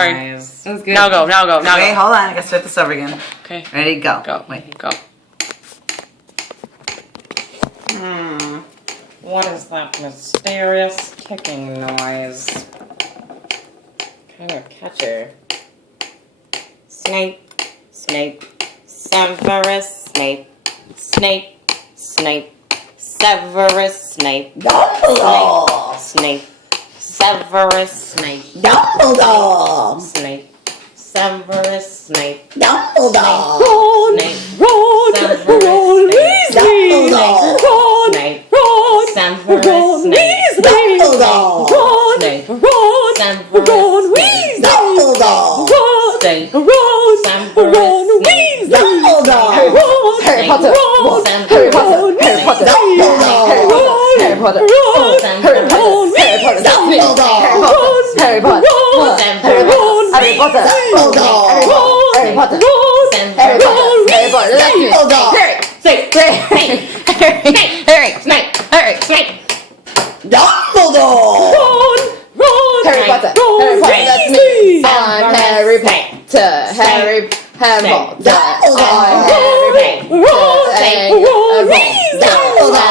Sorry. Nice. That was good. Now go. Wait, hold on. I gotta start this over again. Okay. Ready, go. Go. Wait. Go. What is that mysterious kicking noise? Kind of catcher. Snape, Snape, Severus Snape, Snape, Snape, Severus Snape, Dumbledore! Snape, Severus Snape, Dumbledore! Snape, Severus Snape, Dumbledore! Snape, Ron, Severus Ron Snape, Weasley. Dumbledore! Ron, Snape, Ron, Severus Ron Snape, Weasley. Dumbledore! Ron, Snape, Ron, Severus Ron Snape, Weasley. Dumbledore! Ron, Snape, Ron, Severus Ron Snape, Weasley. Dumbledore! Ron, Harry Potter! Ron, Harry Potter! Ron Harry Potter! Weasley. Dumbledore! Ron, Harry Potter! Ron, Harry Potter! Ron Harry Potter! Weasley. Dumbledore! Harry Potter! Ron, Harry Potter! Ron Harry Potter! Weasley. Harry Potter! Ron, Harry Potter! Ron Harry Potter! Weasley. Dumbledore! Dumbledore! Ron, Harry Potter! Ron Harry Potter! That's me! Weasley. I'm Harry Potter! Harry Potter! I'm Harry Potter! Ron Weasley. Dumbledore!